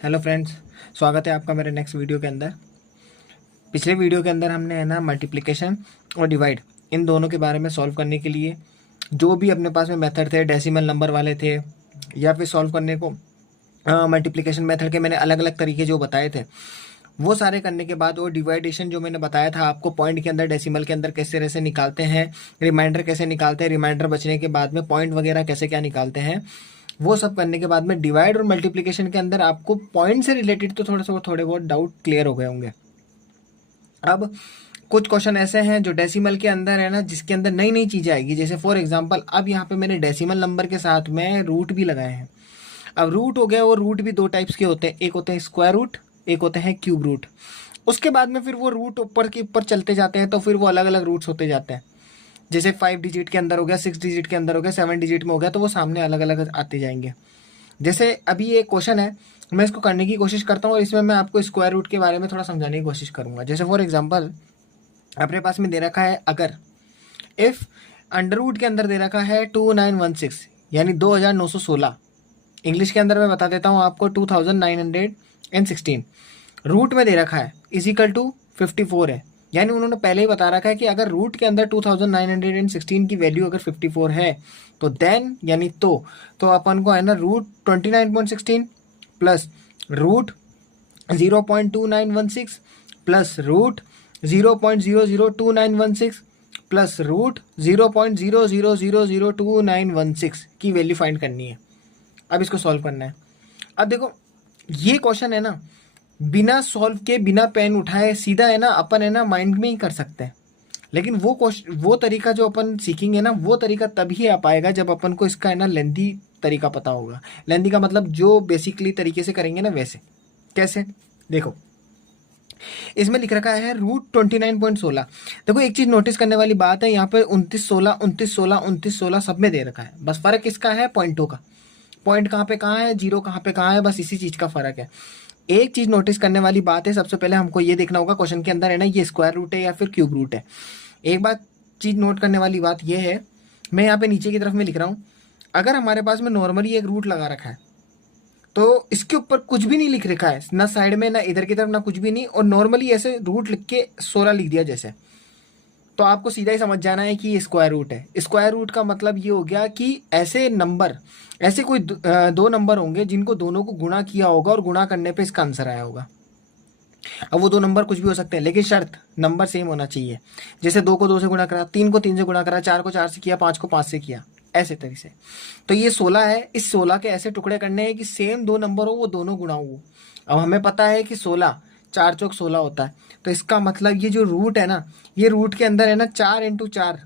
Hello friends, स्वागत है आपका मेरे नेक्स्ट वीडियो के अंदर। पिछले वीडियो के अंदर हमने है ना मल्टीप्लिकेशन और डिवाइड इन दोनों के बारे में सॉल्व करने के लिए जो भी अपने पास में मेथड थे, डेसिमल नंबर वाले थे या फिर सॉल्व करने को मल्टीप्लिकेशन मेथड के मैंने अलग अलग तरीके जो बताए थे, वो सारे करने के बाद वो डिवाइडेशन जो मैंने बताया था आपको पॉइंट के अंदर, डेसिमल के अंदर कैसे कैसे निकालते हैं, रिमाइंडर कैसे निकालते हैं, रिमाइंडर बचने के बाद में पॉइंट वगैरह कैसे क्या निकालते हैं, वो सब करने के बाद में डिवाइड और मल्टीप्लिकेशन के अंदर आपको पॉइंट से रिलेटेड तो थोड़े बहुत डाउट क्लियर हो गए होंगे। अब कुछ क्वेश्चन ऐसे हैं जो डेसिमल के अंदर है ना, जिसके अंदर नई नई चीज़ें आएगी। जैसे फॉर एग्जांपल अब यहाँ पे मैंने डेसिमल नंबर के साथ में रूट भी लगाए हैं। अब रूट हो गया, और रूट भी दो टाइप्स के होते हैं, एक होते हैं स्क्वायर रूट, एक होते हैं क्यूब रूट। उसके बाद में फिर वो रूट ऊपर के ऊपर चलते जाते हैं, तो फिर वो अलग अलग रूट्स होते जाते हैं। जैसे 5 डिजिट के अंदर हो गया, 6 डिजिट के अंदर हो गया, 7 डिजिट में हो गया, तो वो सामने अलग अलग आते जाएंगे। जैसे अभी ये क्वेश्चन है, मैं इसको करने की कोशिश करता हूँ और इसमें मैं आपको स्क्वायर रूट के बारे में थोड़ा समझाने की कोशिश करूंगा। जैसे फॉर एग्जांपल अपने पास में दे रखा है, अगर इफ अंडर रूट के अंदर दे रखा है 2916 यानी 2916, इंग्लिश के अंदर मैं बता देता हूँ आपको 2916, रूट में दे रखा है इजिकल टू 54 है। यानी उन्होंने पहले ही बता रखा है कि अगर रूट के अंदर 2916 की वैल्यू अगर 54 है तो देन यानी तो अपन को है ना root 29.16 plus root 0.2916 plus root 0.002916 plus root 0.00002916 की वैल्यू फाइंड करनी है। अब इसको सॉल्व करना है। अब देखो ये क्वेश्चन है ना, बिना सॉल्व के, बिना पेन उठाए सीधा है ना अपन है ना माइंड में ही कर सकते हैं। लेकिन वो तरीका जो अपन सीखेंगे ना, वो तरीका तभी आ पाएगा जब अपन को इसका है ना लेंथी तरीका पता होगा। लेंथी का मतलब जो बेसिकली तरीके से करेंगे ना, वैसे कैसे देखो इसमें लिख रखा है रूट 29.16। देखो एक चीज नोटिस करने वाली बात है, यहाँ पे 2916 2916 2916 सब में दे रखा है। बस फर्क किसका है? पॉइंटों का। पॉइंट कहाँ पे कहाँ है, जीरो कहाँ पे कहाँ है, बस इसी चीज का फर्क है। एक चीज नोटिस करने वाली बात है, सबसे पहले हमको ये देखना होगा क्वेश्चन के अंदर है ना, ये स्क्वायर रूट है या फिर क्यूब रूट है। एक बात चीज नोट करने वाली बात ये है, मैं यहाँ पे नीचे की तरफ में लिख रहा हूँ, अगर हमारे पास में नॉर्मली एक रूट लगा रखा है तो इसके ऊपर कुछ भी नहीं लिख रखा है, ना साइड में ना इधर की तरफ ना कुछ भी नहीं, और नॉर्मली ऐसे रूट लिख के 16 लिख दिया जैसे, तो आपको सीधा ही समझ जाना है कि ये स्क्वायर रूट है। स्क्वायर रूट का मतलब ये हो गया कि ऐसे नंबर, ऐसे कोई दो नंबर होंगे जिनको दोनों को गुणा किया होगा और गुणा करने पे इसका आंसर आया होगा। अब वो दो नंबर कुछ भी हो सकते हैं, लेकिन शर्त नंबर सेम होना चाहिए। जैसे 2 को 2 से गुणा करा, 3 को 3 से गुणा करा, 4 को 4 से किया, 5 को 5 से किया, ऐसे तरीके से। तो ये 16 है, इस 16 के ऐसे टुकड़े करने हैं कि सेम दो नंबर हो, वो दोनों गुणा हो। अब हमें पता है कि 16 4 चौक 16 होता है, तो इसका मतलब ये जो रूट है ना, ये रूट के अंदर है ना 4 इंटू 4,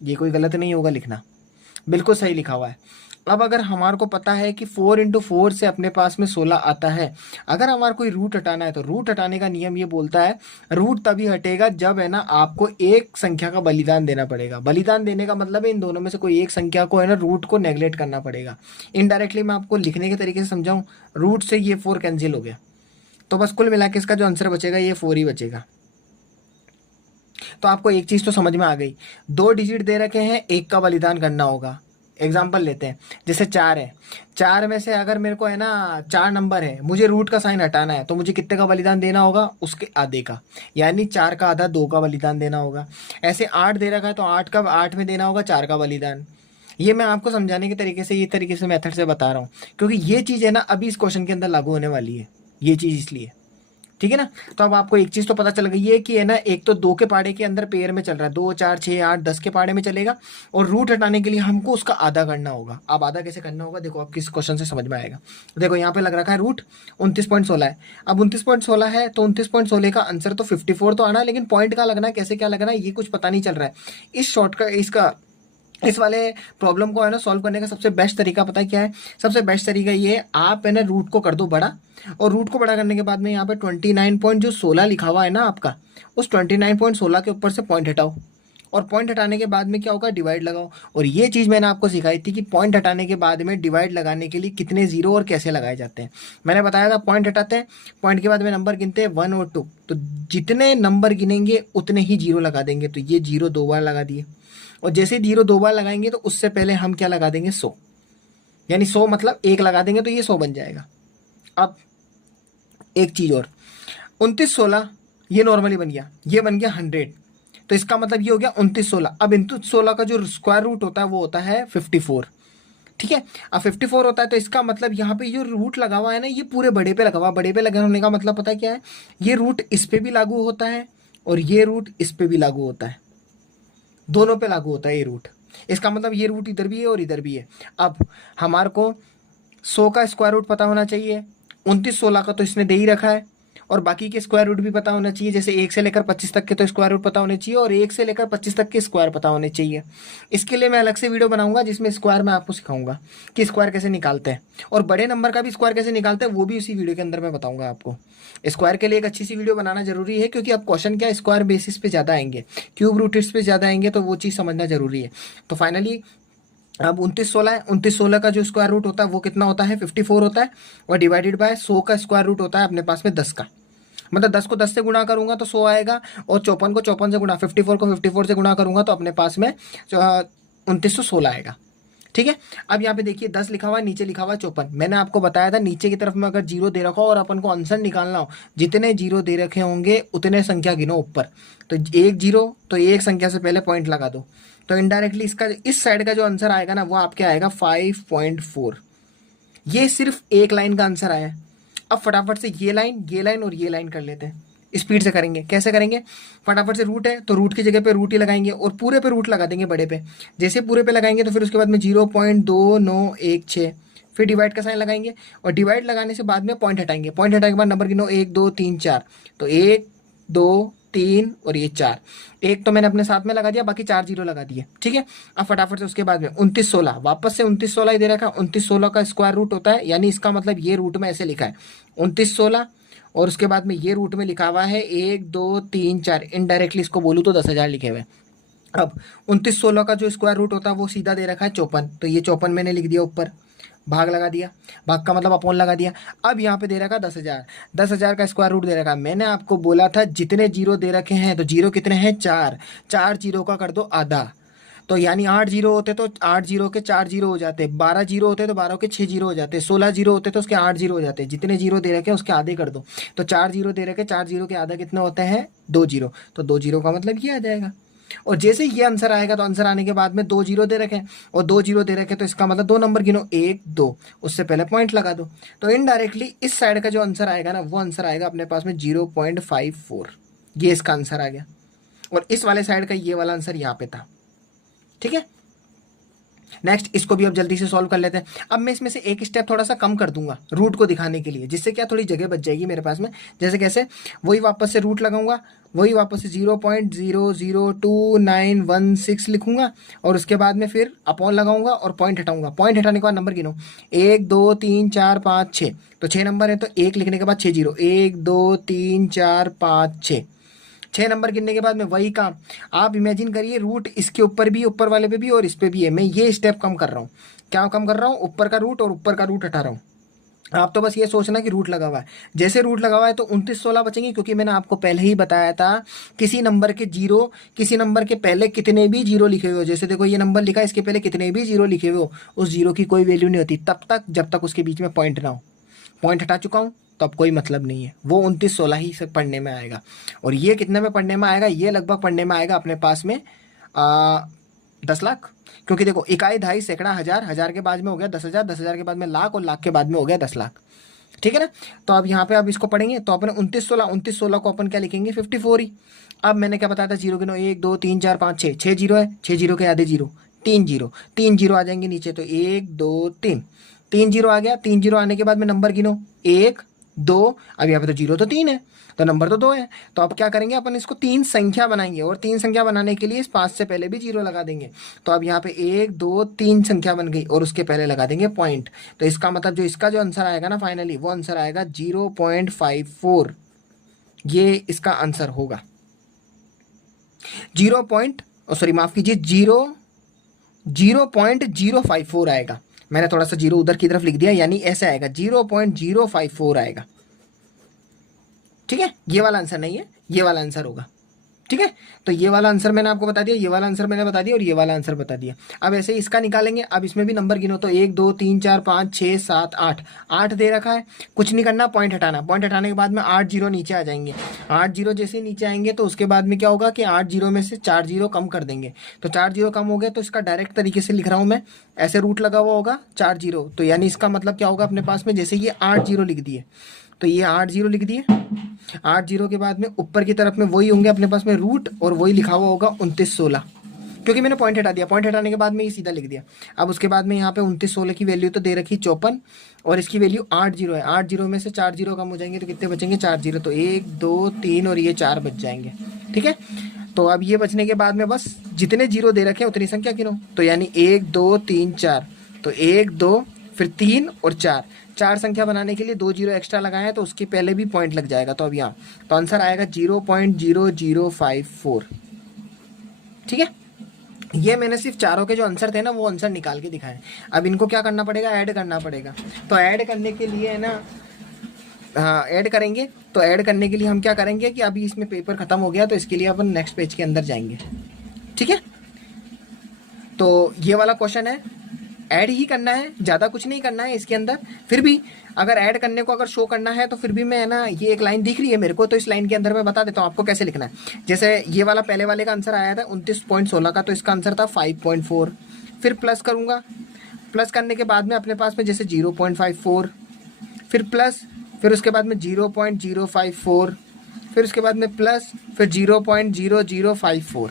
ये कोई गलत नहीं होगा लिखना, बिल्कुल सही लिखा हुआ है। अब अगर हमारे को पता है कि 4 इंटू 4 से अपने पास में 16 आता है, अगर हमारे कोई रूट हटाना है तो रूट हटाने का नियम ये बोलता है रूट तभी हटेगा जब है ना आपको एक संख्या का बलिदान देना पड़ेगा। बलिदान देने का मतलब है इन दोनों में से कोई एक संख्या को है ना रूट को नेग्लेक्ट करना पड़ेगा। इनडायरेक्टली मैं आपको लिखने के तरीके से समझाऊं, रूट से ये 4 कैंसिल हो गया, तो बस कुल मिला के इसका जो आंसर बचेगा ये 4 ही बचेगा। तो आपको एक चीज तो समझ में आ गई, 2 डिजिट दे रखे हैं, एक का बलिदान करना होगा। एग्जाम्पल लेते हैं, जैसे 4 है, 4 में से अगर मेरे को है ना 4 नंबर है, मुझे रूट का साइन हटाना है, तो मुझे कितने का बलिदान देना होगा? उसके आधे का, यानी 4 का आधा 2 का बलिदान देना होगा। ऐसे 8 दे रखा है तो 8 का 8 में देना होगा 4 का बलिदान। ये मैं आपको समझाने के तरीके से, ये तरीके से मेथड से बता रहा हूँ, क्योंकि ये चीज़ है ना अभी इस क्वेश्चन के अंदर लागू होने वाली है, ये चीज़ इसलिए। ठीक है ना? तो अब आपको एक चीज तो पता चल गई है कि है ना, एक तो 2 के पाड़े के अंदर पेयर में चल रहा है, 2 4 6 8 10 के पाड़े में चलेगा, और रूट हटाने के लिए हमको उसका आधा करना होगा। अब आधा कैसे करना होगा देखो, आप किस क्वेश्चन से समझ में आएगा। देखो यहाँ पे लग रखा है रूट 29.16 है। अब 29.16 है तो 29.16 का आंसर तो 54 तो आना है, लेकिन पॉइंट का लगना है, कैसे क्या लगना है ये कुछ पता नहीं चल रहा है। इस शॉर्टकट इसका इस वाले प्रॉब्लम को है ना सॉल्व करने का सबसे बेस्ट तरीका पता है क्या है? सबसे बेस्ट तरीका ये है, आप है ना रूट को कर दो बड़ा, और रूट को बड़ा करने के बाद में यहाँ पे 29 पॉइंट जो 16 लिखा हुआ है ना आपका, उस 29.16 के ऊपर से पॉइंट हटाओ, और पॉइंट हटाने के बाद में क्या होगा? डिवाइड लगाओ। और ये चीज़ मैंने आपको सिखाई थी कि पॉइंट हटाने के बाद में डिवाइड लगाने के लिए कितने जीरो और कैसे लगाए जाते हैं। मैंने बताया था पॉइंट हटाते हैं, पॉइंट के बाद में नंबर गिनते हैं 1 और 2, तो जितने नंबर गिनेंगे उतने ही जीरो लगा देंगे। तो ये जीरो 2 बार लगा दिए, और जैसे जीरो 2 बार लगाएंगे तो उससे पहले हम क्या लगा देंगे? 100, यानी 100 मतलब 1 लगा देंगे तो ये 100 बन जाएगा। अब एक चीज़ और, 2916 ये नॉर्मली बन गया, ये बन गया 100, तो इसका मतलब ये हो गया 2916। अब 2916 का जो स्क्वायर रूट होता है वो होता है 54, ठीक है। अब 54 होता है तो इसका मतलब यहाँ पे जो रूट लगा हुआ है ना, ये पूरे बड़े पे लगा हुआ, बड़े पे लगे होने का मतलब पता है क्या है, ये रूट इस पे भी लागू होता है और ये रूट इस पे भी लागू होता है, दोनों पे लागू होता है ये रूट। इसका मतलब ये रूट इधर भी है और इधर भी है। अब हमारे को 100 का स्क्वायर रूट पता होना चाहिए, 2916 का तो इसने दे ही रखा है, और बाकी के स्क्वायर रूट भी पता होना चाहिए, जैसे 1 से लेकर 25 तक के तो स्क्वायर रूट पता होने चाहिए और 1 से लेकर 25 तक के स्क्वायर पता होने चाहिए। इसके लिए मैं अलग से वीडियो बनाऊंगा जिसमें स्क्वायर मैं आपको सिखाऊंगा कि स्क्वायर कैसे निकालते हैं, और बड़े नंबर का भी स्क्वायर कैसे निकालते हैं वो भी उसी वीडियो के अंदर मैं बताऊंगा आपको। स्क्वायर के लिए एक अच्छी सी वीडियो बनाना जरूरी है, क्योंकि अब क्वेश्चन क्या स्क्वायर बेसिस पे ज़्यादा आएंगे, क्यूब रूट्स पे ज़्यादा आएंगे, तो वो चीज़ समझना जरूरी है। तो फाइनली अब 2916 है, 2916 का जो स्क्वायर रूट होता है वो कितना होता है 54 होता है, और डिवाइडेड बाय 100 का स्क्वायर रूट होता है अपने पास में 10 का, मतलब 10 को 10 से गुणा करूंगा तो 100 आएगा, और 54 को 54 से गुणा, 54 को 54 से गुणा करूंगा तो अपने पास में 2916 आएगा, ठीक है। अब यहाँ पे देखिए 10 लिखा हुआ है, नीचे लिखा हुआ है 54। मैंने आपको बताया था नीचे की तरफ में अगर जीरो दे रखा हो और अपन को आंसर निकालना हो, जितने जीरो दे रखे होंगे उतने संख्या गिनो ऊपर, तो एक जीरो तो एक संख्या से पहले पॉइंट लगा दो, तो इनडायरेक्टली इसका इस साइड का जो आंसर आएगा ना वो आपके आएगा 5.4। ये सिर्फ एक लाइन का आंसर आया। अब फटाफट से ये लाइन और ये लाइन कर लेते हैं, स्पीड से करेंगे। कैसे करेंगे, फटाफट से रूट है तो रूट की जगह पे रूट ही लगाएंगे और पूरे पे रूट लगा देंगे बड़े पे। जैसे पूरे पे लगाएंगे तो फिर उसके बाद में 0.2916, फिर डिवाइड का साइन लगाएंगे, और डिवाइड लगाने से बाद में पॉइंट हटाएंगे, पॉइंट हटाने के बाद नंबर गिनो 1 2 3 4, तो 1 2 3 और ये 4, एक तो मैंने अपने साथ में लगा दिया, बाकी 4 जीरो लगा दिए, ठीक है। अब फटाफट से उसके बाद में 2916, वापस से 2916 ही दे रखा, 2916 का स्क्वायर रूट होता है, यानी इसका मतलब ये रूट में ऐसे लिखा है 2916, और उसके बाद में ये रूट में लिखा हुआ है 1 2 3 4, इनडायरेक्टली इसको बोलूँ तो 10,000 लिखे हुए। अब 2916 का जो स्क्वायर रूट होता है वो सीधा दे रखा है 54, तो ये 54 मैंने लिख दिया ऊपर, भाग लगा दिया, भाग का मतलब अपॉन लगा दिया। अब यहाँ पे दे रखा 10,000, 10,000 का स्क्वायर रूट दे रखा। मैंने आपको बोला था जितने जीरो दे रखे हैं, तो जीरो कितने हैं 4, 4 जीरो का कर दो आधा, तो यानी 8 जीरो होते तो 8 जीरो के 4 जीरो हो जाते, 12 जीरो होते तो 12 के 6 जीरो हो जाते, 16 जीरो होते तो उसके 8 जीरो हो जाते। जितने जीरो दे रखे हैं उसके आधे कर दो, तो 4 जीरो दे रखे, 4 जीरो के आधा कितने होते हैं 2 जीरो, तो 2 जीरो का मतलब ये आ जाएगा। और जैसे ये आंसर आएगा तो आंसर आने के बाद में 2 जीरो दे रखे और 2 जीरो दे रखे, तो इसका मतलब 2 नंबर गिनो 1 2, उससे पहले पॉइंट लगा दो, तो इनडायरेक्टली इस साइड का जो आंसर आएगा ना वो आंसर आएगा अपने पास में 0.54, ये इसका आंसर आ गया। और इस वाले साइड का ये वाला आंसर यहाँ पे था, ठीक है। नेक्स्ट इसको भी अब जल्दी से सॉल्व कर लेते हैं। अब मैं इसमें से एक स्टेप थोड़ा सा कम कर दूंगा रूट को दिखाने के लिए, जिससे क्या थोड़ी जगह बच जाएगी मेरे पास में। जैसे कैसे, वही वापस से रूट लगाऊंगा, वही वापस से 0.00291 लिखूंगा, और उसके बाद में फिर अपॉन लगाऊंगा और पॉइंट हटाऊंगा। पॉइंट हटाने के बाद नंबर गिनो 1 2 3 4 5 6, तो 6 नंबर है तो 1 लिखने के बाद 6 जीरो, 1 2 3 4 5 6, 6 नंबर गिनने के बाद में वही काम। आप इमेजिन करिए रूट इसके ऊपर भी, ऊपर वाले पे भी और इस पे भी है। मैं ये स्टेप कम कर रहा हूँ। क्या कम कर रहा हूँ, ऊपर का रूट और ऊपर का रूट हटा रहा हूँ। आप तो बस ये सोचना कि रूट लगा हुआ है, जैसे रूट लगा हुआ है तो 2916 बचेंगे, क्योंकि मैंने आपको पहले ही बताया था किसी नंबर के जीरो, किसी नंबर के पहले कितने भी जीरो लिखे हुए हो, जैसे देखो ये नंबर लिखा है, इसके पहले कितने भी जीरो लिखे हुए हो, उस जीरो की कोई वैल्यू नहीं होती तब तक जब तक उसके बीच में पॉइंट ना हो। पॉइंट हटा चुका हूँ तो अब कोई मतलब नहीं है, वो 2916 ही से पढ़ने में आएगा। और ये कितने में पढ़ने में आएगा, ये लगभग पढ़ने में आएगा अपने पास में 10 लाख, क्योंकि देखो इकाई ढाई सैकड़ा हज़ार, हज़ार के बाद में हो गया 10,000, 10,000 के बाद में लाख, और लाख के बाद में हो गया 10 लाख, ठीक है ना। तो अब यहाँ पे अब इसको पढ़ेंगे तो अपने 2916 को अपन क्या लिखेंगे 54 ही। अब मैंने क्या बताया था, जीरो गिनो 1 2 3 4 5 6, 6 जीरो है, 6 जीरो के आधे जीरो, 3 जीरो, 3 जीरो आ जाएंगे नीचे, तो 1 2 3, 3 जीरो आ गया। 3 जीरो आने के बाद में नंबर गिनो 1 2, अब यहाँ पे तो जीरो तो 3 है तो नंबर तो 2 है, तो अब क्या करेंगे अपन इसको 3 संख्या बनाएंगे, और 3 संख्या बनाने के लिए इस 5 से पहले भी जीरो लगा देंगे। तो अब यहाँ पे 1 2 3 संख्या बन गई और उसके पहले लगा देंगे पॉइंट, तो इसका मतलब जो इसका जो आंसर आएगा ना फाइनली, वो आंसर आएगा 0.54, ये इसका आंसर होगा। 0.054 आएगा। मैंने थोड़ा सा जीरो उधर की तरफ लिख दिया, यानी ऐसे आएगा 0.054 आएगा, ठीक है। ये वाला आंसर नहीं है, ये वाला आंसर होगा, ठीक है, तो ये वाला आंसर मैंने आपको बता दिया, ये वाला आंसर मैंने बता दिया और ये वाला आंसर बता दिया। अब ऐसे ही इसका निकालेंगे। अब इसमें भी नंबर गिनो तो 1 2 3 4 5 6 7 8, 8 दे रखा है। कुछ नहीं करना, पॉइंट हटाना। पॉइंट हटाने के बाद में 8 जीरो नीचे आ जाएंगे। 8 जीरो जैसे ही नीचे आएंगे तो उसके बाद में क्या होगा कि 8 जीरो में से 4 जीरो कम कर देंगे। तो 4 जीरो कम हो गए तो इसका डायरेक्ट तरीके से लिख रहा हूँ मैं, ऐसे रूट लगा हुआ होगा 4 जीरो। तो यानी इसका मतलब क्या होगा अपने पास में, जैसे ये 8 जीरो लिख दिए तो ये 8 जीरो लिख दिए। 8 जीरो के बाद में ऊपर की तरफ में वही होंगे अपने पास में रूट, और वही लिखा हुआ होगा 29 16, क्योंकि मैंने पॉइंट हटा दिया। पॉइंट हटाने के बाद में ये सीधा लिख दिया। अब उसके बाद में यहाँ पे 29 16 की वैल्यू तो दे रखी 54, और इसकी वैल्यू 8 जीरो है। 8 जीरो में से 4 जीरो कम हो जाएंगे तो कितने बचेंगे, 4 जीरो। तो 1 2 3 और ये 4 बच जाएंगे। ठीक है, तो अब ये बचने के बाद में बस जितने जीरो दे रखे हैं उतनी संख्या गिनो। तो यानी 1 2 3 4, तो 1 2 फिर 3 और 4, 4 संख्या बनाने के लिए 2 जीरो एक्स्ट्रा लगाए हैं तो उसके पहले भी पॉइंट लग जाएगा। तो अब यहाँ तो आंसर आएगा 0.0054। ठीक है, ये मैंने सिर्फ चारों के जो आंसर थे ना वो आंसर निकाल के दिखाए। अब इनको क्या करना पड़ेगा, ऐड करना पड़ेगा। तो ऐड करने के लिए है ना, हाँ ऐड करेंगे। तो ऐड करने के लिए हम क्या करेंगे कि अभी इसमें पेपर खत्म हो गया तो इसके लिए अपन नेक्स्ट पेज के अंदर जाएंगे। ठीक है, तो ये वाला क्वेश्चन है, ऐड ही करना है, ज़्यादा कुछ नहीं करना है इसके अंदर। फिर भी अगर ऐड करने को अगर शो करना है तो फिर भी मैं है ना, ये एक लाइन दिख रही है मेरे को, तो इस लाइन के अंदर मैं बता देता हूँ आपको कैसे लिखना है। जैसे ये वाला पहले वाले का आंसर आया था 29.16 का, तो इसका आंसर था 5.4। फिर प्लस करूँगा, प्लस करने के बाद में अपने पास में जैसे 0.54, फिर प्लस, फिर उसके बाद में 0.054, फिर उसके बाद में प्लस, फिर 0.0054।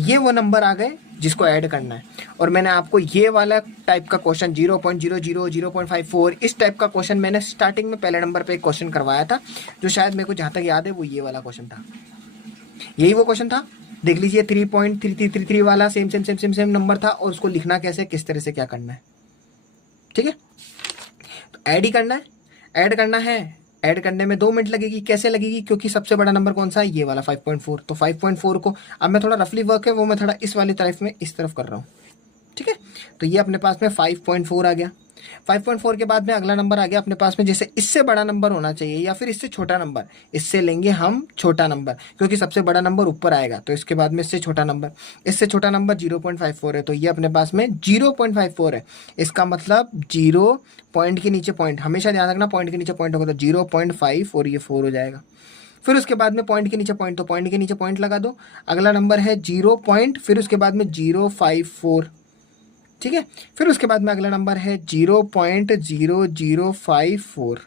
ये वो नंबर आ गए जिसको ऐड करना है। और मैंने आपको ये वाला टाइप का क्वेश्चन 0.00 0.54 इस टाइप का क्वेश्चन मैंने स्टार्टिंग में पहले नंबर पे एक क्वेश्चन करवाया था, जो शायद मेरे को जहाँ तक याद है वो ये वाला क्वेश्चन था। यही वो क्वेश्चन था, देख लीजिए 3.3333 वाला same same same same same number था, और उसको लिखना कैसे, किस तरह से क्या करना है। ठीक है, तो ऐड ही करना है, ऐड करना है। ऐड करने में 2 मिनट लगेगी। कैसे लगेगी, क्योंकि सबसे बड़ा नंबर कौन सा है, ये वाला 5.4। तो 5.4 को अब मैं थोड़ा रफली वर्क है वो मैं थोड़ा इस वाली तरफ में इस तरफ कर रहा हूँ। ठीक है, तो ये अपने पास में 5.4 आ गया। 5.4 के बाद में अगला नंबर आ गया अपने पास में, जैसे इससे बड़ा नंबर होना चाहिए या फिर इससे छोटा नंबर। इससे लेंगे हम छोटा नंबर, क्योंकि सबसे बड़ा नंबर ऊपर आएगा। तो इसके बाद में इससे छोटा नंबर, इससे छोटा नंबर 0.54 है। तो ये अपने पास में 0.54 है। इसका मतलब 0 पॉइंट के नीचे पॉइंट, हमेशा ध्यान रखना पॉइंट के नीचे पॉइंट होगा, तो 0.5 और ये 4 हो जाएगा। फिर उसके बाद में पॉइंट के नीचे पॉइंट, तो पॉइंट के नीचे पॉइंट लगा दो। अगला नंबर है 0 पॉइंट, फिर उसके बाद में 054। ठीक है, फिर उसके बाद में अगला नंबर है 0.0054,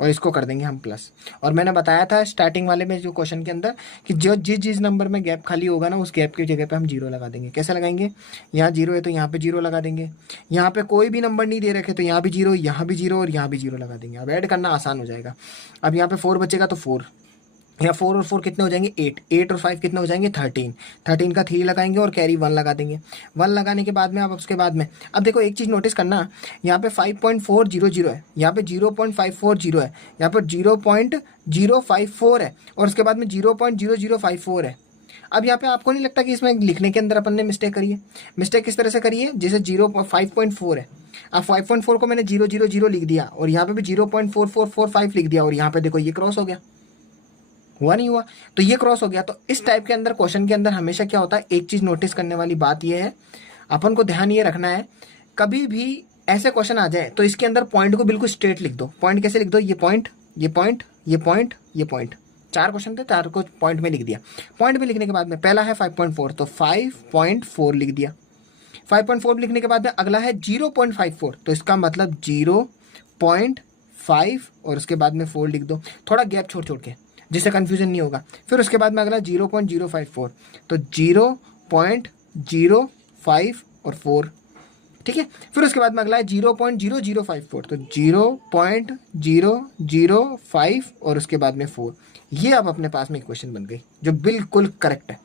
और इसको कर देंगे हम प्लस। और मैंने बताया था स्टार्टिंग वाले में जो क्वेश्चन के अंदर कि जो जिस नंबर में गैप खाली होगा ना, उस गैप की जगह पे हम 0 लगा देंगे। कैसे लगाएंगे, यहाँ 0 है तो यहाँ पे 0 लगा देंगे। यहाँ पे कोई भी नंबर नहीं दे रखे तो यहाँ भी 0, यहाँ भी 0 और यहाँ भी 0 लगा देंगे। अब ऐड करना आसान हो जाएगा। अब यहाँ पे 4 बचेगा तो 4, या 4 और 4 कितने हो जाएंगे 8, 8 और 5 कितने हो जाएंगे 13, 13 का 3 लगाएंगे और कैरी 1 लगा देंगे। 1 लगाने के बाद में अब उसके बाद में अब देखो एक चीज़ नोटिस करना, यहाँ पे 5.400 है, यहाँ पे 0.540 है, यहाँ पर 0.054 है, और उसके बाद में 0.0054 है। अब यहाँ पे आपको नहीं लगता कि इसमें लिखने के अंदर अपन ने मिस्टेक करी है? मिस्टेक किस तरह से करी है, जैसे 5.4 है, अब 5.4 को मैंने 000 लिख दिया, और यहाँ पे भी 0.4445 लिख दिया, और यहाँ पे देखो ये क्रॉस हो गया, हुआ नहीं हुआ, तो ये क्रॉस हो गया। तो इस टाइप के अंदर क्वेश्चन के अंदर हमेशा क्या होता है, एक चीज नोटिस करने वाली बात ये है, अपन को ध्यान ये रखना है, कभी भी ऐसे क्वेश्चन आ जाए तो इसके अंदर पॉइंट को बिल्कुल स्ट्रेट लिख दो। पॉइंट कैसे लिख दो, ये पॉइंट, ये पॉइंट, ये पॉइंट, ये पॉइंट। 4 क्वेश्चन थे, 4 को पॉइंट में लिख दिया। पॉइंट में लिखने के बाद में पहला है 5.4, तो 5.4 लिख दिया। 5.4 लिखने के बाद में अगला है 0.54, तो इसका मतलब 0.5 और उसके बाद में 4 लिख दो, थोड़ा गैप छोड़ छोड़ के, जिससे कंफ्यूजन नहीं होगा। फिर उसके बाद में अगला 0.054, तो 0.05 और 4। ठीक है, फिर उसके बाद में अगला है 0.0054, तो 0.005 और उसके बाद में 4। ये अब अपने पास में एक क्वेश्चन बन गई जो बिल्कुल करेक्ट है।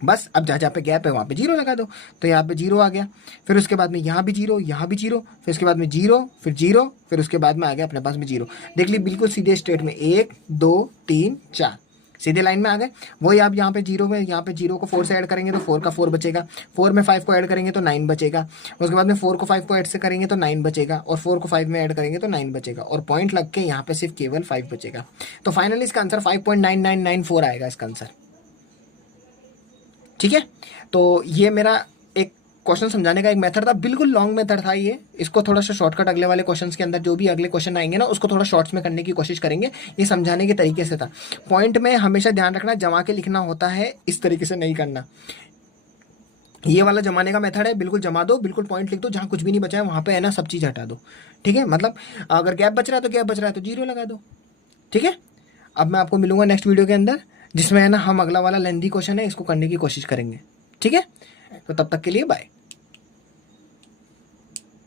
बस अब जहाँ जहाँ पे गैप है वहाँ पे 0 लगा दो, तो यहाँ पे 0 आ गया। फिर उसके बाद में यहाँ भी 0, यहाँ भी 0, फिर उसके बाद में 0, फिर 0, फिर उसके बाद में आ गया अपने पास में 0। देख ली बिल्कुल सीधे स्ट्रेट में 1 2 3 4 सीधे लाइन में आ गए। वही आप यहाँ पे जीरो में, यहाँ पे जीरो को 4 से ऐड करेंगे तो 4 का 4 बचेगा, 4 में 5 को ऐड करेंगे तो 9 बचेगा, उसके बाद में 4 को 5 को ऐड से करेंगे तो 9 बचेगा, और 4 को 5 में ऐड करेंगे तो 9 बचेगा, और पॉइंट लग के यहाँ पे सिर्फ केवल 5 बचेगा। तो फाइनली इसका आंसर 5.9994 आएगा इसका आंसर। ठीक है, तो ये मेरा एक क्वेश्चन समझाने का एक मेथड था, बिल्कुल लॉन्ग मेथड था ये। इसको थोड़ा सा शॉर्टकट अगले वाले क्वेश्चंस के अंदर, जो भी अगले क्वेश्चन आएंगे ना, उसको थोड़ा शॉर्ट्स में करने की कोशिश करेंगे। ये समझाने के तरीके से था। पॉइंट में हमेशा ध्यान रखना, जमा के लिखना होता है, इस तरीके से नहीं करना। ये वाला जमाने का मेथड है, बिल्कुल जमा दो, बिल्कुल पॉइंट लिख दो, जहां कुछ भी नहीं बचा है वहां पे है ना सब चीज हटा दो। ठीक है, मतलब अगर गैप बच रहा है तो गैप बच रहा है तो जीरो लगा दो। ठीक है, अब मैं आपको मिलूंगा नेक्स्ट वीडियो के अंदर, जिसमें है ना हम अगला वाला लेंथी क्वेश्चन है इसको करने की कोशिश करेंगे। ठीक है, तो तब तक के लिए बाय।